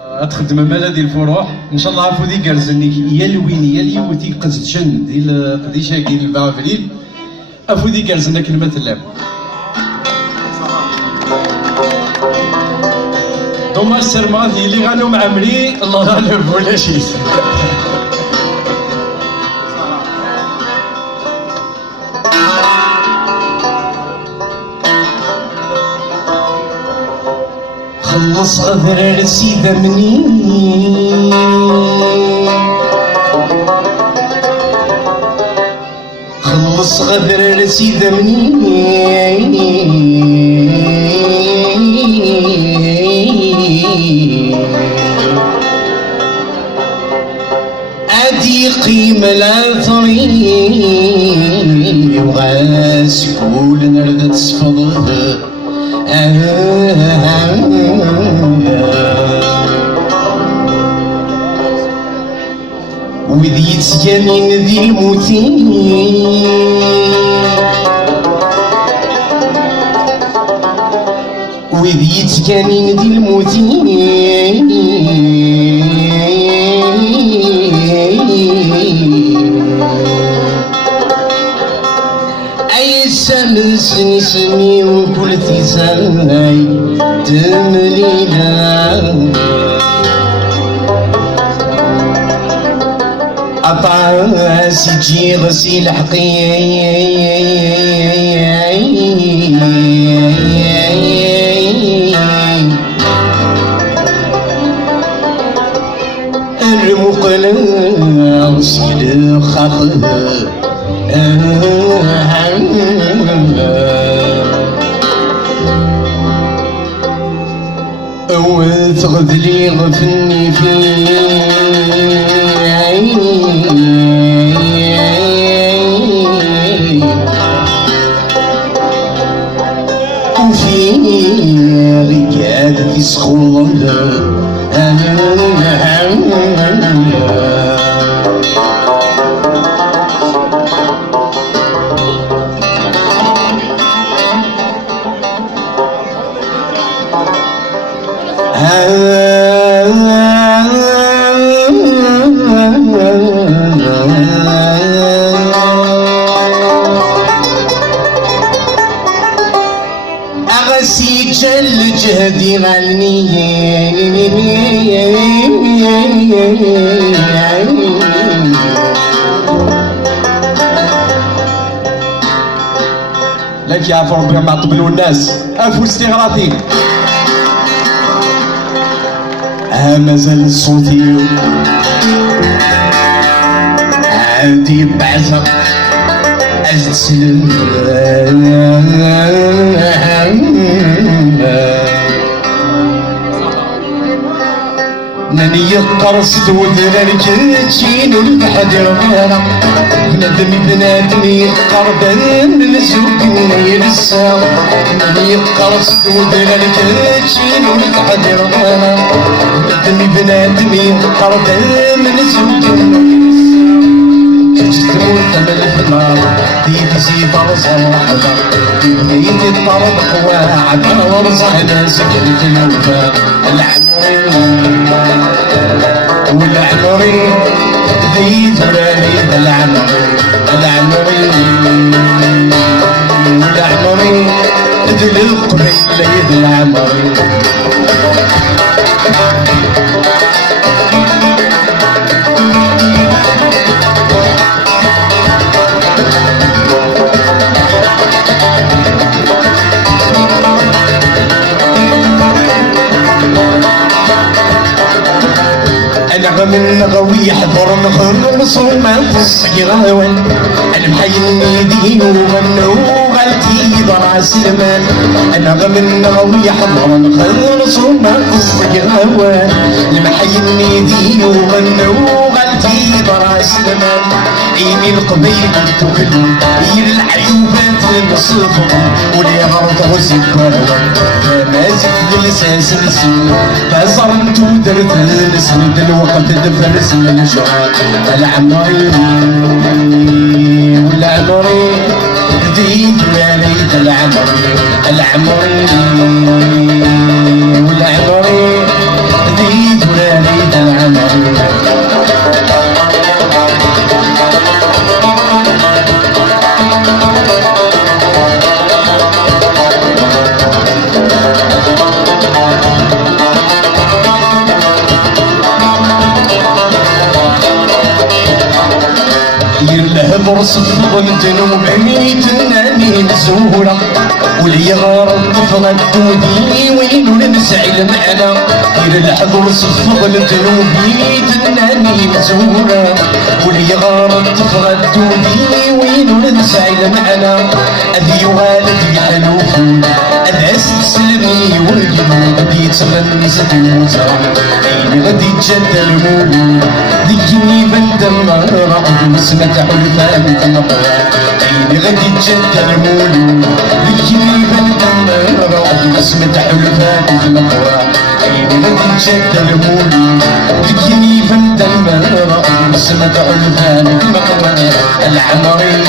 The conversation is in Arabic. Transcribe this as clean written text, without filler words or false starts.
تخدم ملادي الفروح ان شاء الله عفو ذيك رزنيك يا الوين يا اليوتي قزتشن ديال قديشه كاين البافريل عفو ذيك رزنا كلمه اللعب دوما السرمات هي اللي غانوا معمري الله غالب ولا شي خلص غدر سيدة مني خلص غدر سيدة مني عادي قيمة لا ثري وغاسكول نردت صفضه وذي يتجانين ذي الموتين وذي يتجانين ذي الموتين أي سمس نسمي وكل تساي تملينا عطاس يجي غسيل الرمق غسيل خاخ وتغذلي غفني وفي رجال يسخون أغسي جل جهدي غني لك يا عفو ربي مع طبلوا الناس عفو استغراطي مازال صوتي عادي بعزة أجد سلم ناني قرصت وذرا الكتشين والبحر غيرا بنادم بنادمي قربان الزوج يرسا ناني قرصت وذرا الكتشين والبحر غيرا بنادمي قربان الزوج تموت من الحمار ديك زيد رزق وحدة ديك الطرد قواعد ورزق ناس كنت الوفاء والعمري ذي تراني العمري والعمري ذي القبيل ليد العمري من غوي حضر نخلص وما تصي غاوان المحيني دين وغنو غلتي ضرع سلمان انا من غوي حضر نخلص وما تصي غاوان المحيني دين وغنو غلتي ضرع سلمان عيني القبيل تكل هي العيوبات نصفهم ولي غرض غزي كروان مازك بالساس نسل فزرمت ودرت نسل الوقت دفرس من شعار العمري والعمري ديك يا ليت العمري والعمري ديك غار صفغ ذنوبي تناني مزورة ولي غار الطفل الدودي وين نسعي المعنى غير الحضور صفغ ذنوبي تناني مزورة ولي غار الطفل الدودي وين نسعي المعنى أذي والد يحلوفون أذاس تسلمي والجنود يتمنى زدوزة عيني غادي تجد المولود ذيني بندم رعد وسمة حلفان تنقى عيني غادي تجد المولود ذيني بندم رعد وسمة حلفان تنقى عيني غادي تجد المولود ذيني بندم رعد وسمة حلفان تنقى العمري